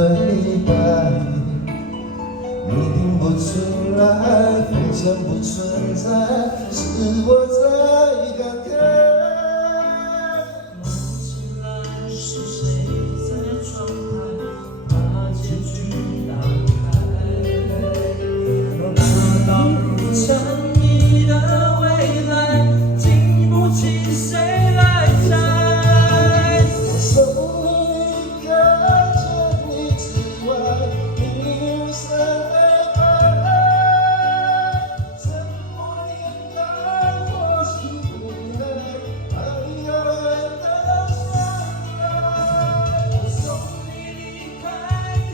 对白，你听不出来，风声不存在，是我在感慨。梦醒来是谁在窗台把结局打开？那道路成谜的未来，经不起谁来拆。我送你离开千里之外，你无声黑白，沉默年代或许不该，还遥远的相爱。我送你离开天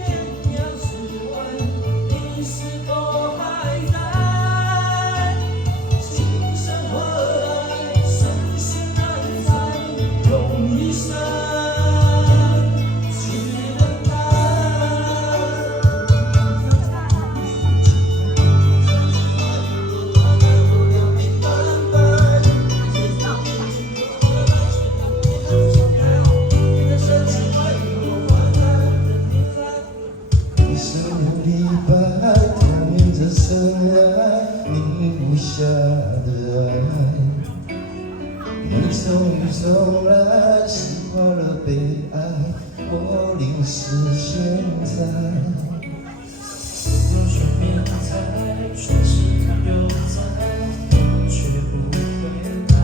涯之外，你是否还在？今生何来，生死难猜，用一生去等待。一生留李白，探寻着深爱你无暇的爱。你终于走来，释怀了悲哀，我淋湿现在。有说面在，说是犹在，却不回来。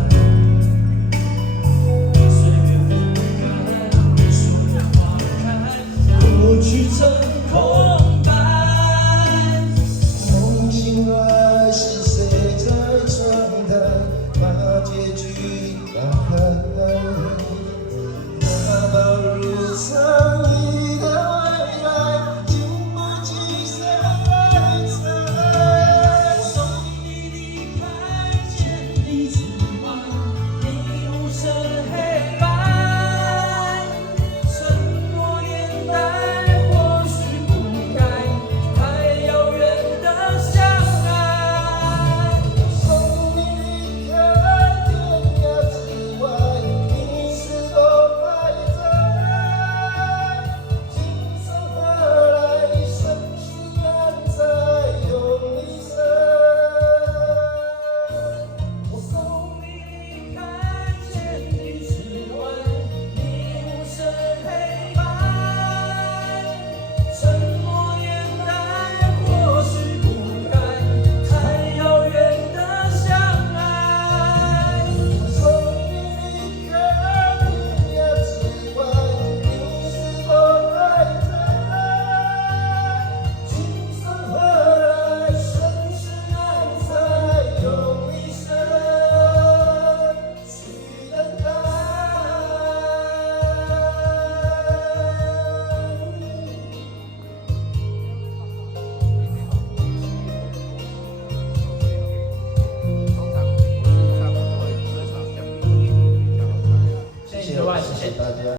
岁月不改，无数的花开，过去成空白。梦醒来，是谁在窗台把结局打开？那道路长你的未来，经不起谁来猜。送你离开千里之外，你无声黑白。沉默年代或许不该，太遥远的相爱。送你离开天涯之外，你是否还在？今生何来，生死难猜，用一生。我送你离开千里之外，你无声黑白。沉默年代或许不该，太遥远的相爱。送你离开天涯之外，你是否还在？今生何来，生死难猜，用一生去等待。谢谢各位，谢谢大家。